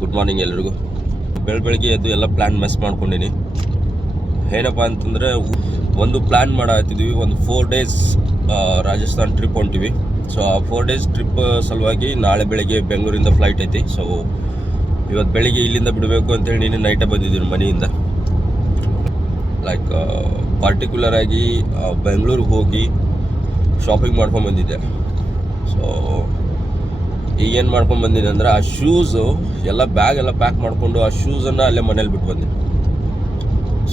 Good morning ಎಲ್ರಿಗೂ. ಬೆಳಗ್ಗೆ ಎದ್ದು ಎಲ್ಲ ಪ್ಲ್ಯಾನ್ ಮಿಸ್ ಮಾಡ್ಕೊಂಡಿನಿ. ಏನಪ್ಪ ಅಂತಂದರೆ ಒಂದು ಪ್ಲ್ಯಾನ್ ಮಾಡತ್ತಿದ್ವಿ, ಒಂದು 4 ಡೇಸ್ ರಾಜಸ್ಥಾನ್ ಟ್ರಿಪ್ ಹೊಂಟಿವಿ. ಸೊ ಆ 4 ಡೇಸ್ ಟ್ರಿಪ್ ಸಲುವಾಗಿ ನಾಳೆ ಬೆಳಗ್ಗೆ ಬೆಂಗಳೂರಿಂದ ಫ್ಲೈಟ್ ಐತಿ. ಸೊ ಇವತ್ತು ಬೆಳಿಗ್ಗೆ ಇಲ್ಲಿಂದ ಬಿಡಬೇಕು ಅಂತೇಳಿ ನೀನು ನೈಟೇ ಬಂದಿದ್ದೀನಿ ಮನೆಯಿಂದ. ಲೈಕ್ ಪರ್ಟಿಕ್ಯುಲರ್ ಆಗಿ ಬೆಂಗಳೂರಿಗೆ ಹೋಗಿ ಶಾಪಿಂಗ್ ಮಾಡ್ಕೊಂಡು ಬಂದಿದ್ದೆ. ಸೊ ಈಗೇನು ಮಾಡ್ಕೊಂಡು ಬಂದಿದ್ದೆ ಅಂದರೆ ಆ ಶೂಸು ಎಲ್ಲ ಬ್ಯಾಗ್ ಎಲ್ಲ ಪ್ಯಾಕ್ ಮಾಡಿಕೊಂಡು ಆ ಶೂಸನ್ನು ಅಲ್ಲೇ ಮನೇಲಿ ಬಿಟ್ಟು ಬಂದೆ.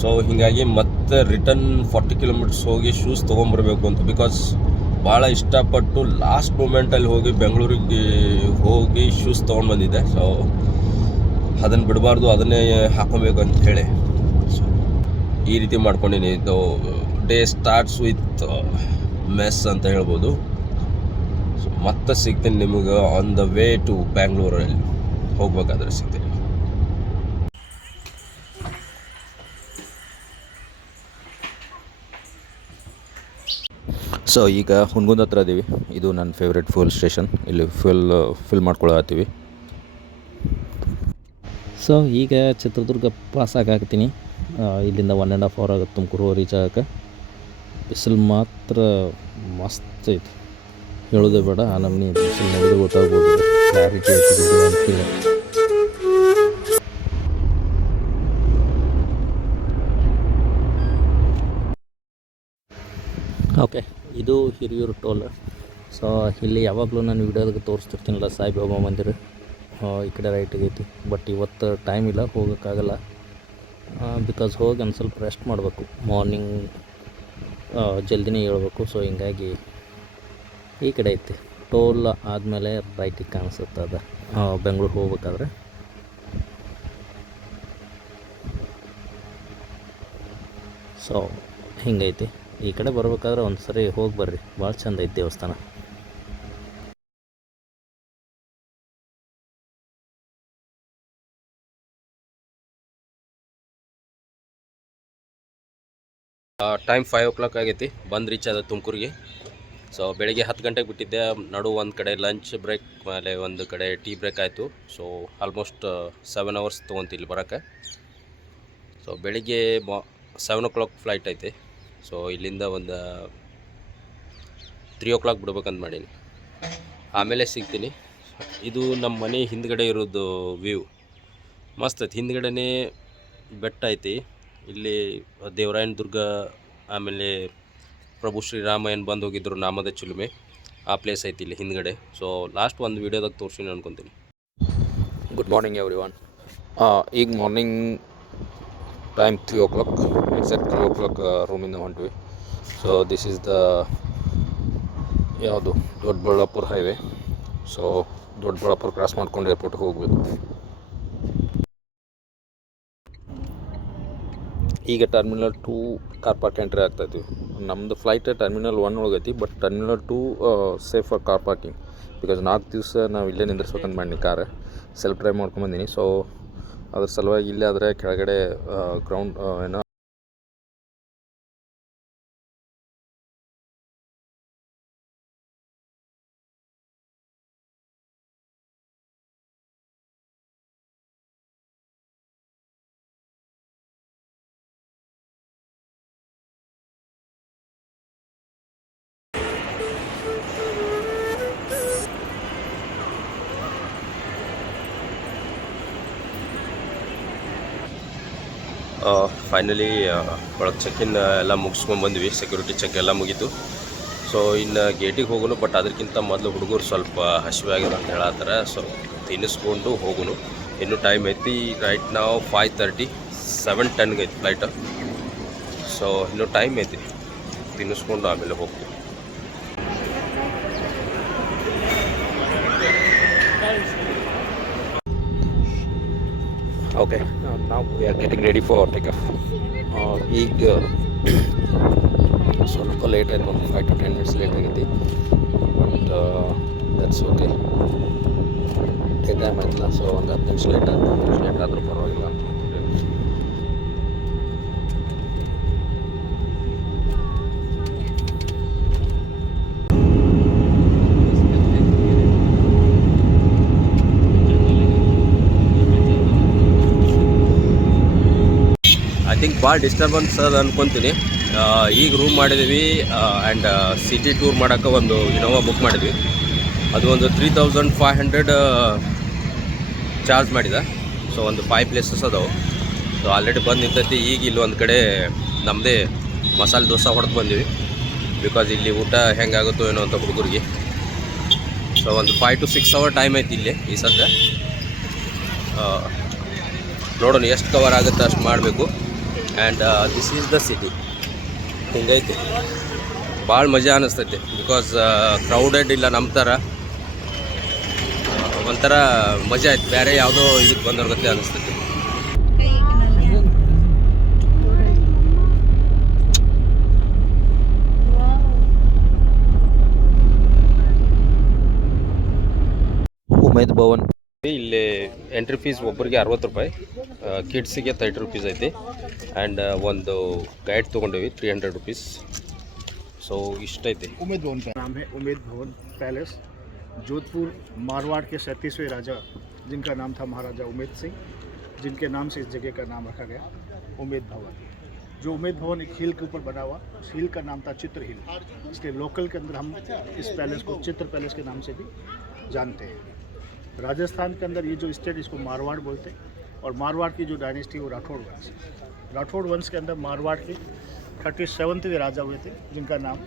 ಸೊ ಹೀಗಾಗಿ ಮತ್ತೆ ರಿಟರ್ನ್ 40 ಕಿಲೋಮೀಟರ್ಸ್ ಹೋಗಿ ಶೂಸ್ ತೊಗೊಂಬರ್ಬೇಕು ಅಂತ, ಬಿಕಾಸ್ ಭಾಳ ಇಷ್ಟಪಟ್ಟು ಲಾಸ್ಟ್ ಮೂಮೆಂಟಲ್ಲಿ ಹೋಗಿ ಬೆಂಗಳೂರಿಗೆ ಹೋಗಿ ಶೂಸ್ ತೊಗೊಂಡು ಬಂದಿದ್ದೆ. ಸೊ ಅದನ್ನು ಬಿಡಬಾರ್ದು, ಅದನ್ನೇ ಹಾಕೊಬೇಕು ಅಂತ ಹೇಳಿ ಸೊ ಈ ರೀತಿ ಮಾಡ್ಕೊಂಡಿನಿ. ಇದು ಡೇ ಸ್ಟಾರ್ಟ್ಸ್ ವಿತ್ ಮೆಸ್ ಅಂತ ಹೇಳ್ಬೋದು. ಸೊ ಮತ್ತೆ ಸಿಗ್ತೀನಿ ನಿಮಗೆ ಆನ್ ದ ವೇ ಟು ಬ್ಯಾಂಗ್ಳೂರಲ್ಲಿ ಹೋಗ್ಬೇಕಾದ್ರೆ ಸಿಗ್ತೀನಿ. ಸೊ ಈಗ ಹುನಗುಂದ ಹತ್ರ ಇದ್ದೀವಿ. ಇದು ನನ್ನ ಫೇವ್ರೆಟ್ ಫ್ಯೂಲ್ ಸ್ಟೇಷನ್. ಇಲ್ಲಿ ಫಿಲ್ ಮಾಡ್ಕೊಳತ್ತೀವಿ. ಸೊ ಈಗ ಚಿತ್ರದುರ್ಗ ಪಾಸ್ ಆಗಾಕತ್ತೀನಿ. ಇಲ್ಲಿಂದ 1.5 hour ಆಗುತ್ತೆ ತುಮಕೂರು ರೀಚ್ ಆಗೋಕ್ಕೆ. ಬಿಸಿಲು ಮಾತ್ರ ಮಸ್ತ್ ಐತಿ, ಹೇಳೋದೇ ಬೇಡ. ಆ ನಮ್ಮನೆ ಬಿಸಿಲು ನೋಡಿದ್ರೆ ಗೊತ್ತಾಗ್ಬೋದು ಕ್ಲಾರಿಟಿ ಐತಿ ಅಂತೇಳಿ. ಓಕೆ, ಇದು ಹಿರಿಯೂರು ಟೋಲ್. ಸೊ ಇಲ್ಲಿ ಯಾವಾಗಲೂ ನಾನು ವಿಡಿಯೋದಾಗ ತೋರಿಸ್ತಿರ್ತೀನಲ್ಲ ಸಾಯಿಬಾಬಾ ಮಂದಿರ, ಈ ಕಡೆ ರೈಟಿಗೆ ಐತಿ. ಬಟ್ ಇವತ್ತು ಟೈಮ್ ಇಲ್ಲ, ಹೋಗೋಕ್ಕಾಗಲ್ಲ. ಬಿಕಾಸ್ ಹೋಗಿ ಒಂದು ಸ್ವಲ್ಪ ರೆಸ್ಟ್ ಮಾಡಬೇಕು. ಮಾರ್ನಿಂಗ್ ಜಲ್ದಿನೇ ಹೇಳ್ಬೇಕು. ಸೊ ಹಿಂಗಾಗಿ ಈ ಕಡೆ ಐತಿ. ಟೋಲ್ ಆದಮೇಲೆ ರೈಟಿಗೆ ಕಾಣಿಸುತ್ತೆ ಅದು ಬೆಂಗಳೂರು ಹೋಗ್ಬೇಕಾದ್ರೆ. ಸೊ ಹಿಂಗೈತಿ. ಈ ಕಡೆ ಬರ್ಬೇಕಾದ್ರೆ ಒಂದು ಸರಿ ಹೋಗಿ ಬರ್ರಿ, ಭಾಳ ಚಂದ ಐತಿ ದೇವಸ್ಥಾನ. ಟೈಮ್ 5 o'clock ಆಗೈತಿ. ಬಂದು ರೀಚ್ ಆದ ತುಮಕೂರಿಗೆ. ಸೊ ಬೆಳಿಗ್ಗೆ 10 ಗಂಟೆಗೆ ಬಿಟ್ಟಿದ್ದೆ. ನಡು ಒಂದು ಕಡೆ ಲಂಚ್ ಬ್ರೇಕ್, ಮೇಲೆ ಒಂದು ಕಡೆ ಟೀ ಬ್ರೇಕ್ ಆಯಿತು. ಸೊ ಆಲ್ಮೋಸ್ಟ್ 7 hours ತೊಗೊಂತು ಇಲ್ಲಿ ಬರೋಕ್ಕೆ. ಸೊ ಬೆಳಿಗ್ಗೆ 7 o'clock ಫ್ಲೈಟ್ ಐತೆ. ಸೊ ಇಲ್ಲಿಂದ ಒಂದು 3 o'clock ಬಿಡ್ಬೇಕಂತ ಮಾಡೀನಿ. ಆಮೇಲೆ ಸಿಗ್ತೀನಿ. ಇದು ನಮ್ಮ ಮನೆ ಹಿಂದ್ಗಡೆ ಇರೋದು ವ್ಯೂ ಮಸ್ತ್ ಐತಿ. ಹಿಂದ್ಗಡೆನೇ ಬೆಟ್ಟ ಐತಿ. ಇಲ್ಲಿ ದೇವರಾಯನ ದುರ್ಗ, ಆಮೇಲೆ ಪ್ರಭು ಶ್ರೀರಾಮ ಏನು ಬಂದು ಹೋಗಿದ್ರು ನಾಮದ ಚಿಲುಮೆ, ಆ ಪ್ಲೇಸ್ ಐತಿ ಇಲ್ಲಿ ಹಿಂದ್ಗಡೆ. ಸೊ ಲಾಸ್ಟ್ ಒಂದು ವೀಡಿಯೋದಾಗ ತೋರಿಸಿ ಅನ್ಕೊತೀನಿ. Good morning everyone. ಈಗ morning time 3 o'clock, exact 3 o'clock ರೂಮಿಂದ ಹೊಂಟ್ವಿ. ಸೊ ದಿಸ್ ಈಸ್ ದ ಯಾವುದು Doddaballapura highway. So Doddaballapura cross ಮಾಡ್ಕೊಂಡು ಏರ್ಪೋರ್ಟ್ಗೆ ಹೋಗಬೇಕು. ಈಗ ಟರ್ಮಿನಲ್ 2 ಕಾರ್ ಪಾರ್ಕ್ ಎಂಟ್ರಿ ಆಗ್ತಾಯಿದ್ವಿ. ನಮ್ಮದು ಫ್ಲೈಟ್ ಟರ್ಮಿನಲ್ 1 ಒಳಗೈತಿ. But terminal 2 safe for car parking. Because 4 ದಿವಸ ನಾವು ಇಲ್ಲೇ ನಿಂದಿರ್ಸ್ಬೇಕಂತ ಮಾಡಿ ಕಾರ್ ಸೆಲ್ಫ್ ಡ್ರೈವ್ ಮಾಡ್ಕೊಂಬಂದಿನಿ. ಸೊ ಅದ್ರ ಸಲುವಾಗಿ ಇಲ್ಲೇ ಆದರೆ ಕೆಳಗಡೆ ಗ್ರೌಂಡ್ ಏನೋ ಫೈನಲಿ ಒಳಗೆ ಚೆಕ್-ಇನ್ ಎಲ್ಲ ಮುಗಿಸ್ಕೊಂಡ್ಬಂದ್ವಿ. ಸೆಕ್ಯೂರಿಟಿ ಚೆಕ್ ಎಲ್ಲ ಮುಗೀತು. ಸೊ ಇನ್ನು ಗೇಟಿಗೆ ಹೋಗೋನು. ಬಟ್ ಅದಕ್ಕಿಂತ ಮೊದಲು ಹುಡುಗರು ಸ್ವಲ್ಪ ಹಸಿವಾಗಿದೆ ಅಂತ ಹೇಳತ್ತಾರೆ. ಸೊ ತಿನ್ನಿಸ್ಕೊಂಡು ಹೋಗೋನು. ಇನ್ನೂ ಟೈಮ್ ಐತಿ. ರೈಟ್ ನಾವು 5:30, 7:10 ಐತಿ ಫ್ಲೈಟ್. ಸೊ ಇನ್ನೂ ಟೈಮ್ ಐತಿ. ತಿನ್ನಿಸ್ಕೊಂಡು ಆಮೇಲೆ ಹೋಗ್ತೀವಿ. ಓಕೆ, ನಾವು we are getting ready for take off. ಈಗ ಸ್ವಲ್ಪ ಲೇಟ್ ಆಯಿತು, ಒಂದು 5 to 10 minutes ಲೇಟ್ ಆಗೈತಿ. But that's okay. Day time ಆಯ್ತಲ್ಲ. ಸೊ ಒಂದು 10 ನಿಮಿಷ ಲೇಟ್ ಆದರೂ ಪರವಾಗಿಲ್ಲ. ಥಿಂಕ್ ಭಾಳ ಡಿಸ್ಟರ್ಬೆನ್ಸ್ ಅದ ಅನ್ಕೊತೀನಿ. ಈಗ ರೂಮ್ ಮಾಡಿದ್ದೀವಿ ಆ್ಯಂಡ್ ಸಿಟಿ ಟೂರ್ ಮಾಡೋಕ್ಕೆ ಒಂದು ಇನೋವಾ ಬುಕ್ ಮಾಡಿದ್ವಿ. ಅದು ಒಂದು 3500 ಚಾರ್ಜ್ ಮಾಡಿದ. ಸೊ ಒಂದು 5 ಪ್ಲೇಸಸ್ ಅದಾವೆ. ಸೊ ಆಲ್ರೆಡಿ ಬಂದು ನಿಂತೈತಿ. ಈಗ ಇಲ್ಲಿ ಒಂದು ಕಡೆ ನಮ್ಮದೇ ಮಸಾಲೆ ದೋಸೆ ಹೊಡೆದು ಬಂದೀವಿ. ಬಿಕಾಸ್ ಇಲ್ಲಿ ಊಟ ಹೆಂಗಾಗುತ್ತೋ ಏನೋ ಅಂತ ಹುಡುಗರಿಗೆ. ಸೊ ಒಂದು 5 to 6 ಅವರ್ ಟೈಮ್ ಐತಿ ಇಲ್ಲಿ ಈ ಸದ್ಯ. ನೋಡೋಣ ಎಷ್ಟು ಕವರ್ ಆಗುತ್ತೆ ಅಷ್ಟು ಮಾಡಬೇಕು. And this is the city. ಹಿಂಗೈತಿ. ಭಾಳ ಮಜಾ ಅನ್ನಿಸ್ತೈತಿ. ಬಿಕಾಸ್ ಕ್ರೌಡೆಡ್ ಇಲ್ಲ, ನಮ್ಮ ಥರ ಒಂಥರ ಮಜಾ ಆಯ್ತು. ಬೇರೆ ಯಾವುದೋ ಇದಕ್ಕೆ ಬಂದವ್ರ ಗತೆ ಅನ್ನಿಸ್ತೈತಿ. ಉಮೇದ್ ಭವನ್ ಇಲ್ಲಿ ಎಂಟ್ರಿ ಫೀಸ್ ಒಬ್ಬರಿಗೆ 60 ರೂಪಾಯಿ, ಕಿಡ್ಸಿಗೆ 30 ರೂಪೀಸ್ ಐತಿ. ಆ್ಯಂಡ್ ಒಂದು guide ತೊಗೊಂಡೇವಿ 300 rupees. So ಇಷ್ಟೈತಿ. Umaid Bhawan का नाम है उमेद भवन पैलेस। जोधपुर मारवाड़ के 37वें राजा जिनका नाम था महाराजा उमेद सिंह, जिनके नाम से इस जगह का नाम रखा गया उमेद भवन। जो उमेद भवन एक हिल के ऊपर बना हुआ, उस हिल का नाम था चित्र हिल, इसलिए लोकल के अंदर हम इस पैलेस को चित्र पैलेस के नाम से भी जानते हैं। राजस्थान के अंदर ये जो स्टेट, इसको मारवाड़ बोलते हैं। और मारवाड़ की जो डायनेस्टी वो राठौड़ वंश। राठौड़ वंश के अंदर मारवाड़ के 37वें राजा हुए थे, जिनका नाम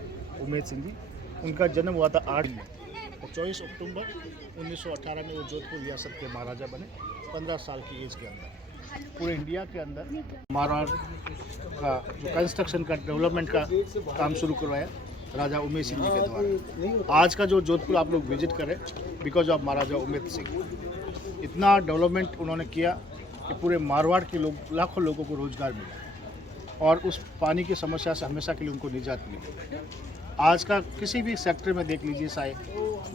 उमेद सिंह जी। उनका जन्म हुआ था 8 में और 24 अक्टूबर 1918 में वो जोधपुर रियासत के महाराजा बने 15 साल की एज के अंदर। पूरे इंडिया के अंदर मारवाड़ का जो कंस्ट्रक्शन का डेवलपमेंट का काम शुरू करवाया राजा उमेद सिंह जी के द्वारा। आज का जो जोधपुर आप लोग विजिट करें, बिकॉज ऑफ महाराजा उमेद सिंह। इतना डेवलपमेंट उन्होंने किया कि पूरे मारवाड़ के लोग, लाखों लोगों को रोज़गार मिला और उस पानी की समस्या से हमेशा के लिए उनको निजात मिली। आज का किसी भी सेक्टर में देख लीजिए, चाहे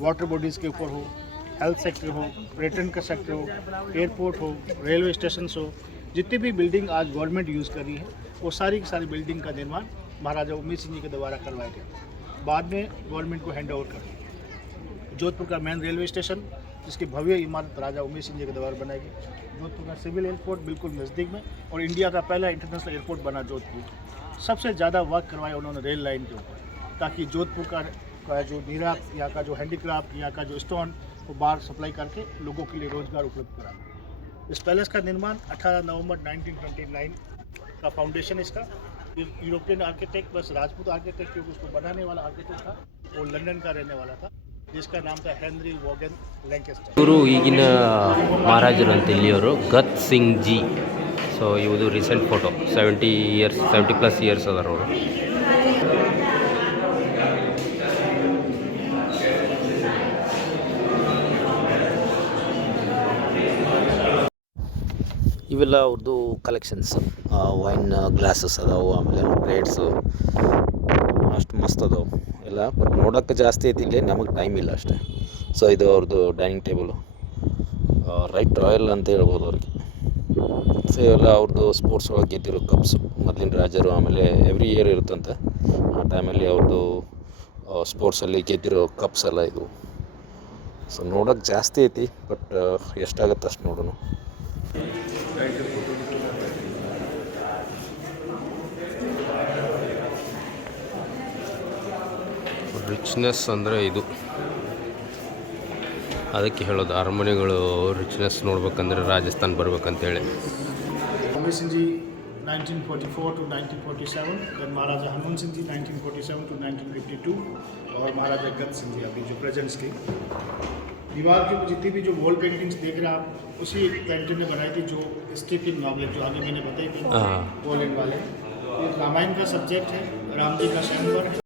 वाटर बॉडीज़ के ऊपर हो, हेल्थ सेक्टर हो, पर्यटन का सेक्टर हो, एयरपोर्ट हो, रेलवे स्टेशन हो, जितनी भी बिल्डिंग आज गवर्नमेंट यूज़ कर रही है, वो सारी की सारी बिल्डिंग का निर्माण महाराजा उमेद सिंह जी के द्वारा करवाया गया। बाद में गवर्नमेंट को हैंड ओवर कर दिया। जोधपुर का मेन रेलवे स्टेशन, जिसकी भव्य इमारत राजा उमेद सिंह जी के द्वारा बनाई गई। जोधपुर का सिविल एयरपोर्ट बिल्कुल नज़दीक में, और इंडिया का पहला इंटरनेशनल एयरपोर्ट बना जोधपुर। सबसे ज़्यादा वर्क करवाया उन्होंने रेल लाइन के ऊपर, ताकि जोधपुर का जो नीरा, यहाँ का जो हैंडीक्राफ्ट, यहाँ का जो स्टोन, वो बाहर सप्लाई करके लोगों के लिए रोज़गार उपलब्ध करा। इस पैलेस का निर्माण 18 नवंबर 1929 का फाउंडेशन इसका। यूरोपियन आर्किटेक्ट बस राजपूत आर्किटेक्ट, क्योंकि उसको बनाने वाला आर्किटेक्ट था वो लंदन का रहने वाला था, जिसका नाम था हेनरी वॉगन लैंकेस्टर। ಇವರು ಈಗಿನ ಮಹಾರಾಜರು ಅಂತ ಇಲ್ಲಿಯವರು ಗತ್ ಸಿಂಗ್ ಜಿ. ಸೊ ಇವುದು ರೀಸೆಂಟ್ ಫೋಟೋ. 70+ ಇಯರ್ಸ್ ಅದಾರ ಅವರು. ಇವೆಲ್ಲ ಅವ್ರದ್ದು ಕಲೆಕ್ಷನ್ಸ್. ವೈನ್ ಗ್ಲಾಸಸ್ ಅದಾವು, ಆಮೇಲೆ ಪ್ಲೇಟ್ಸು ಅಷ್ಟು ಮಸ್ತ್ ಅದಾವೆ ಎಲ್ಲ. ಬಟ್ ನೋಡೋಕ್ಕೆ ಜಾಸ್ತಿ ಐತಿ ಇಲ್ಲಿ, ನಮಗೆ ಟೈಮ್ ಇಲ್ಲ ಅಷ್ಟೇ. ಸೊ ಇದು ಅವ್ರದ್ದು ಡೈನಿಂಗ್ ಟೇಬಲು, ರೈಟ್ ರಾಯಲ್ ಅಂತ ಹೇಳ್ಬೋದು ಅವ್ರಿಗೆ. ಸೊ ಇವೆಲ್ಲ ಅವ್ರದ್ದು ಸ್ಪೋರ್ಟ್ಸ್ ಒಳಗೆ ಗೆದ್ದಿರೋ ಕಪ್ಸು, ಮೊದಲಿನ ರಾಜರು. ಆಮೇಲೆ ಎವ್ರಿ ಇಯರ್ ಇರುತ್ತಂತೆ, ಆ ಟೈಮಲ್ಲಿ ಅವ್ರದ್ದು ಸ್ಪೋರ್ಟ್ಸಲ್ಲಿ ಗೆದ್ದಿರೋ ಕಪ್ಸ್ ಎಲ್ಲ ಇದು. ಸೊ ನೋಡೋಕ್ಕೆ ಜಾಸ್ತಿ ಐತಿ, ಬಟ್ ಎಷ್ಟಾಗತ್ತೆ ಅಷ್ಟು ನೋಡೋಣ. ರಿಚ್ನೆಸ್ ಅಂದರೆ ಇದು, ಅದಕ್ಕೆ ಹೇಳೋದು ಅರಮನೆಗಳು ರಿಚ್ನೆಸ್ ನೋಡ್ಬೇಕಂದ್ರೆ Rajasthan ಬರ್ಬೇಕಂತೇಳಿ. Umed Singh ji 1944 to 1947, then Maharaja Hanuman Singh ji 1947 to 1952, और महाराजा गत सिंह जी अभी जो प्रेजेंट्स की। दीवार की जितनी भी जो वॉल पेंटिंग्स देख रहे हैं आप, उसी पेंटर ने बनाई थी, जो स्टीफन नॉवलेट, जो आगे मैंने बताई थी पोलैंड वाले। ये रामायण का सब्जेक्ट है, राम जी का स्वयंवर है।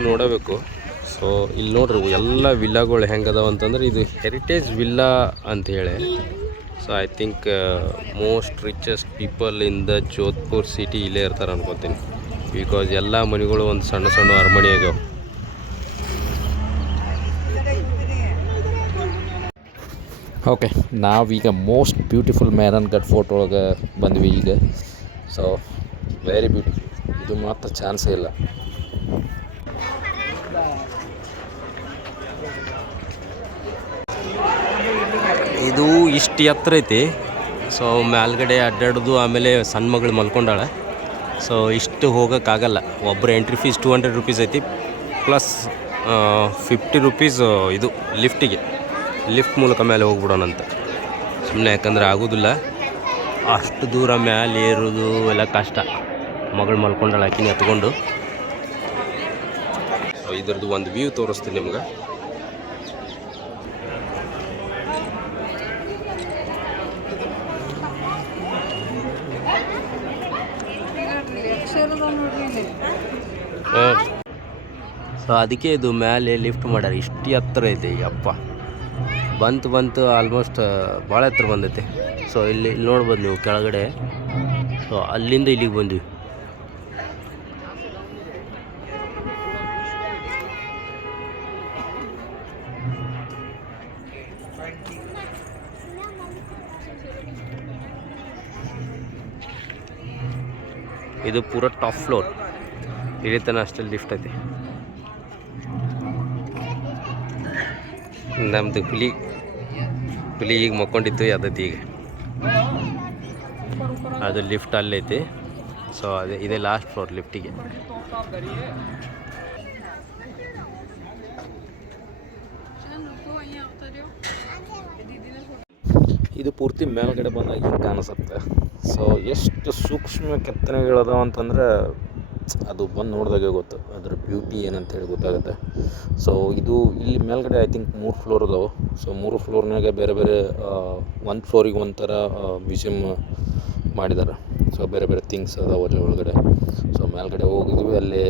ನೋಡಬೇಕು. ಸೊ ಇಲ್ಲಿ ನೋಡ್ರಿ ಎಲ್ಲ ವಿಲ್ಲಾಗಳು ಹೆಂಗದಾವ ಅಂತಂದ್ರೆ ಇದು ಹೆರಿಟೇಜ್ ವಿಲ್ಲಾ ಅಂತ ಹೇಳಿ. So I think most richest people in the Jodhpur city ಇಲ್ಲೇ ಇರ್ತಾರೆ ಅನ್ಕೋತೀನಿ. ಬಿಕಾಸ್ ಎಲ್ಲ ಮನೆಗಳು ಒಂದು ಸಣ್ಣ ಸಣ್ಣ ಅರಮನೆ ಆಗ್ಯಾವ. ಓಕೆ, ನಾವೀಗ ಮೋಸ್ಟ್ ಬ್ಯೂಟಿಫುಲ್ ಮೆಹರಾನ್ಗಢ್ ಫೋರ್ಟ್ ಒಳಗೆ ಬಂದ್ವಿ ಈಗ. ಸೊ ವೆರಿ ಬ್ಯೂಟಿಫುಲ್, ಇದು ಮಾತ್ರ ಚಾನ್ಸೇ ಇಲ್ಲ. ಇದು ಇಷ್ಟು ಎತ್ತರ ಐತಿ. ಸೊ ಮೇಲ್ಗಡೆ ಅಡ್ಡಾಡೋದು, ಆಮೇಲೆ ಸಣ್ಣ ಮಗಳು ಮಲ್ಕೊಂಡಾಳೆ. ಸೊ ಇಷ್ಟು ಹೋಗೋಕ್ಕಾಗಲ್ಲ. ಒಬ್ಬರ ಎಂಟ್ರಿ ಫೀಸ್ 200 ರೂಪೀಸ್ ಐತಿ, ಪ್ಲಸ್ 50 ರೂಪೀಸ್ ಇದು ಲಿಫ್ಟಿಗೆ. ಲಿಫ್ಟ್ ಮೂಲಕ ಮೇಲೆ ಹೋಗ್ಬಿಡೋಣಂತ ಸುಮ್ಮನೆ, ಯಾಕಂದ್ರೆ ಆಗೋದಿಲ್ಲ ಅಷ್ಟು ದೂರ ಮೇಲೆ ಏರೋದು ಎಲ್ಲ ಕಷ್ಟ. ಮಗಳು ಮಲ್ಕೊಂಡಾಳೆ, ಆಕಿನ ಎತ್ಕೊಂಡು. ಸೊ ಇದ್ರದ್ದು ಒಂದು ವ್ಯೂ ತೋರಿಸ್ತೀನಿ ನಿಮ್ಗೆ. ಸೊ ಅದಕ್ಕೆ ಇದು ಮೇಲೆ ಲಿಫ್ಟ್ ಮಾಡ್ಯಾರ. ಇಷ್ಟು ಎತ್ತರ ಐತೆ ಅಪ್ಪ. ಬಂತು ಆಲ್ಮೋಸ್ಟ್ ಭಾಳ ಎತ್ತರ ಬಂದೈತೆ. ಸೊ ಇಲ್ಲಿ ನೋಡ್ಬೋದು ನೀವು ಕೆಳಗಡೆ. ಸೊ ಅಲ್ಲಿಂದ ಇಲ್ಲಿಗೆ ಬಂದ್ವಿ. ಇದು ಪೂರ ಟಾಪ್ ಫ್ಲೋರ್. ಇಲ್ಲಿ ತನಕ ಅಷ್ಟೇ ಲಿಫ್ಟ್ ಐತಿ. ನಮ್ಮದು ಹುಲಿ ಈಗ ಮಕ್ಕೊಂಡಿತ್ತು ಅದೈತಿ ಈಗ. ಅದು ಲಿಫ್ಟ್ ಅಲ್ಲೈತಿ. ಸೊ ಇದೇ ಲಾಸ್ಟ್ ಫ್ಲೋರ್ ಲಿಫ್ಟಿಗೆ. ಇದು ಪೂರ್ತಿ ಮೇಲ್ಗಡೆ ಬಂದಾಗ ಹಿಂಗೆ ಕಾಣಿಸುತ್ತೆ. ಸೊ ಎಷ್ಟು ಸೂಕ್ಷ್ಮ ಕೆತ್ತನೆಗಳದಾವ ಅಂತಂದ್ರೆ ಅದು ಬಂದು ನೋಡಿದಾಗೆ ಗೊತ್ತು ಅದ್ರ ಬ್ಯೂಟಿ ಏನಂತೇಳಿ ಗೊತ್ತಾಗುತ್ತೆ. ಸೊ ಇದು ಇಲ್ಲಿ ಮೇಲ್ಗಡೆ ಐ ಥಿಂಕ್ 3 ಫ್ಲೋರ್ ಅದಾವೆ. ಸೊ 3 ಫ್ಲೋರ್ನಾಗ ಬೇರೆ ಬೇರೆ ಒಂದು ಫ್ಲೋರಿಗೆ ಒಂಥರ ಮ್ಯೂಸಿಯಮ್ ಮಾಡಿದ್ದಾರೆ. ಸೊ ಬೇರೆ ಬೇರೆ ಥಿಂಗ್ಸ್ ಅದಾವೆ ಅಲ್ಲಿ ಒಳಗಡೆ. ಸೊ ಮೇಲ್ಗಡೆ ಹೋಗಿದ್ವಿ, ಅಲ್ಲಿ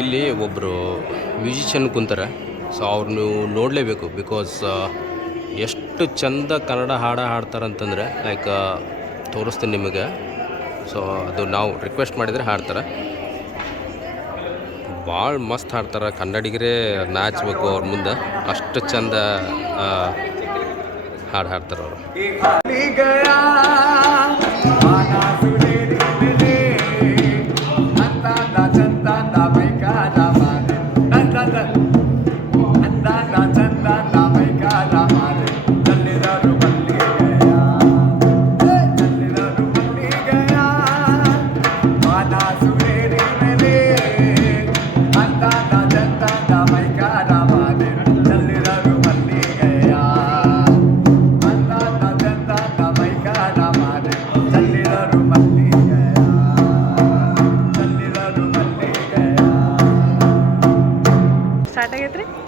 ಇಲ್ಲಿ ಒಬ್ಬರು ಮ್ಯೂಸಿಷಿಯನ್ ಕುಂತಾರೆ. ಸೊ ಅವ್ರು ನೀವು ನೋಡಲೇಬೇಕು. ಬಿಕಾಸ್ ಎಷ್ಟು ಚಂದ ಕನ್ನಡ ಹಾಡ್ತಾರಂತಂದರೆ ಲೈಕ್ ತೋರಿಸ್ತೀನಿ ನಿಮಗೆ. ಸೊ ಅದು ನಾವು ರಿಕ್ವೆಸ್ಟ್ ಮಾಡಿದರೆ ಹಾಡ್ತಾರೆ. ಭಾಳ ಮಸ್ತ್ ಹಾಡ್ತಾರೆ. ಕನ್ನಡಿಗರೇ ನಾಚಬೇಕು ಅವ್ರ ಮುಂದೆ, ಅಷ್ಟು ಚಂದ ಹಾಡು ಹಾಡ್ತಾರೆ ಅವರು.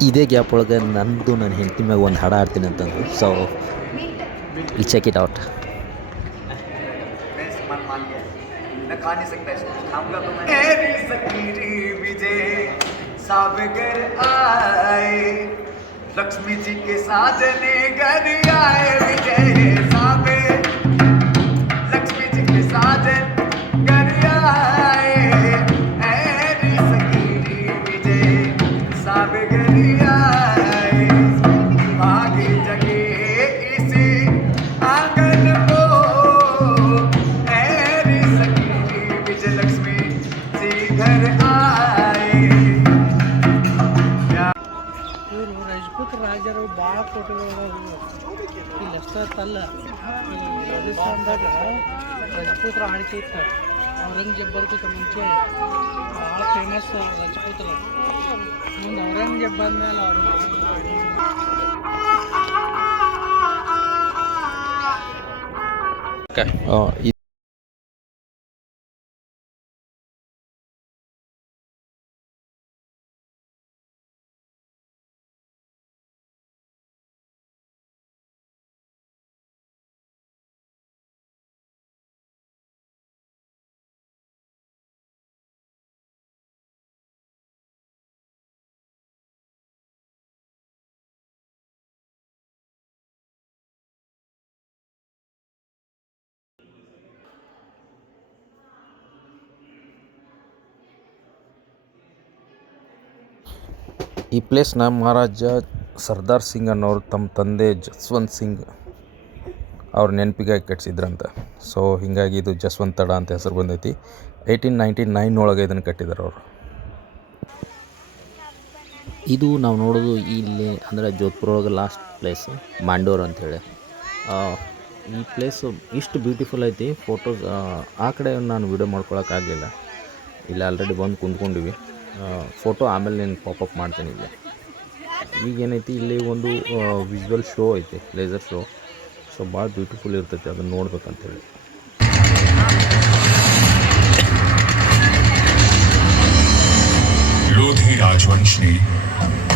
ಇದೇ ಗ್ಯಾಪ್ ಒಳಗೆ ನಂದು ನನ್ನ ಹೆಂಡತಿ ಮ್ಯಾಗ ಒಂದು ಹಾಡು ಹಾಡ್ತೀನಿ ಅಂತಂದು. So will check it out. Lakshmi ji के साजने घर आए विजय साबे, लक्ष्मी जी के साजन घर आए ऐरी सकीरी विजय साबे घर आए, भागी जगे इसी आंगन को ऐरी सकीरी विजय लक्ष्मी जी घर आए. ರಾಜಪೂತ್ ರಾಜರು ಭಾಳ ಕೋಟೆಗಳು ಇಲ್ಲಿ ಅಷ್ಟಲ್ಲ, ರಾಜಸ್ಥಾನದಾಗ ರಾಜಪೂತ್ರ ಆಳ್ಕೆ ಇತ್ತು. ಔರಂಗಜೇಬ್ ಬರ್ಕೋತ ಮುಂಚೆ ಭಾಳ ಫೇಮಸ್ ರಾಜಪೂತ್ರ. ಮುಂದೆ ಔರಂಗಜೇಬ್ ಬಂದ್ಮೇಲೆ ಅವರು ಈ ಪ್ಲೇಸ್ನ ಮಹಾರಾಜ ಸರ್ದಾರ್ ಸಿಂಗ್ ಅನ್ನೋರು ತಮ್ಮ ತಂದೆ ಜಸ್ವಂತ್ ಸಿಂಗ್ ಅವ್ರ ನೆನಪಿಗಾಗಿ ಕಟ್ಟಿಸಿದ್ರಂತ. ಸೊ ಹೀಗಾಗಿ ಇದು ಜಸ್ವಂತ್ ತಡ ಅಂತ ಹೆಸರು ಬಂದೈತಿ. 1899 ಒಳಗೆ ಇದನ್ನು ಕಟ್ಟಿದ್ದಾರೆ ಅವರು. ಇದು ನಾವು ನೋಡೋದು ಇಲ್ಲಿ ಅಂದರೆ ಜೋಧ್ಪುರ ಒಳಗೆ ಲಾಸ್ಟ್ ಪ್ಲೇಸ್ ಮಾಂಡೋರ್ ಅಂಥೇಳಿ. ಈ ಪ್ಲೇಸು ಇಷ್ಟು ಬ್ಯೂಟಿಫುಲ್ ಐತಿ. ಫೋಟೋಸ್ ಆ ಕಡೆ ನಾನು ವೀಡಿಯೋ ಮಾಡ್ಕೊಳಕ್ಕಾಗಲಿಲ್ಲ. ಇಲ್ಲಿ ಆಲ್ರೆಡಿ ಬಂದು ಕುಂತ್ಕೊಂಡಿವಿ. ಫೋಟೋ ಆಮೇಲೆ నేను ಪಾಪಪ್ ಮಾಡ್ತೀನಿ. ಇಲ್ಲಿ ಈಗೇನೈತಿ, ಇಲ್ಲಿ ಒಂದು ವಿಜುವಲ್ ಶೋ ಐತಿ, ಲೇಸರ್ ಶೋ. ಸೊ ಭಾಳ ಬ್ಯೂಟಿಫುಲ್ ಇರ್ತೈತಿ, ಅದನ್ನು ನೋಡ್ಬೇಕಂತೇಳಿ. लोधी राजवंश ने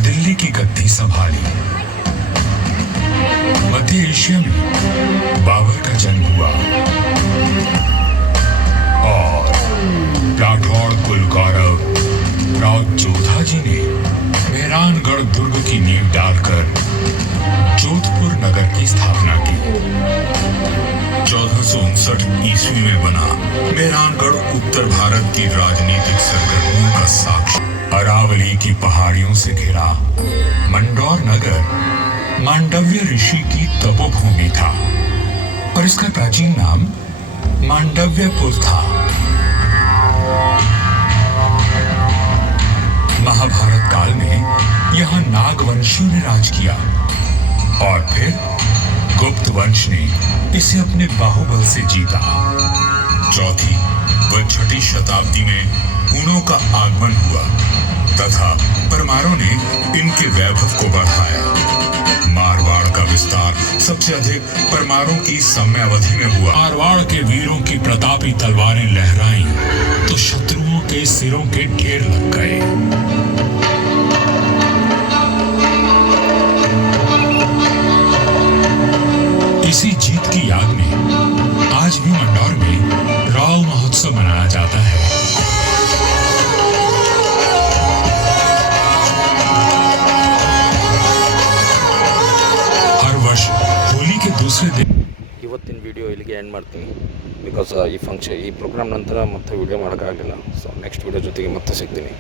दिल्ली की गद्दी संभाली। मध्य एशिया में बाबर का जन्म हुआ और राठौड़ कुल गौरव राव जोधा जी ने मेहरानगढ़ दुर्ग की नींव डालकर जोधपुर नगर की स्थापना की। 1459 ईस्वी में बना मेहरानगढ़ उत्तर भारत की राजनीतिक सरगर्मियों का साक्ष्य। अरावली की पहाड़ियों से घिरा मंडौर नगर मांडव्य ऋषि की तपोभूमि था और इसका प्राचीन नाम मांडव्यपुर था। महाभारत काल में यहाँ नागवंशियों ने राज किया और फिर गुप्त वंश ने इसे अपने बाहुबल से जीता। चौथी व छठी शताब्दी में हुनों का आगमन हुआ तथा परमारों ने इनके वैभव को बढ़ाया। मारवाड़ का विस्तार सबसे अधिक परमारों की समयावधि में हुआ। मारवाड़ के वीरों की प्रतापी तलवारें लहराई तो शत्रुओं के सिरों के ढेर लग गए। इसी जीत की याद में आज भी मंडौर में राव महोत्सव मनाया जाता है। हर वर्ष होली के दूसरे दिन। ಇವತ್ತಿನ ವಿಡಿಯೋ ಇಲ್ಲಿಗೆ ಎಂಡ್ ಮಾಡ್ತೀನಿ. ಬಿಕಾಸ್ ಈ ಪ್ರೋಗ್ರಾಮ್ ನಂತರ ಮತ್ತೆ ವಿಡಿಯೋ ಮಾಡೋಕ್ಕಾಗಲಿಲ್ಲ. ಸೊ ನೆಕ್ಸ್ಟ್ ವಿಡಿಯೋ ಜೊತೆಗೆ ಮತ್ತೆ ಸಿಗ್ತೀನಿ.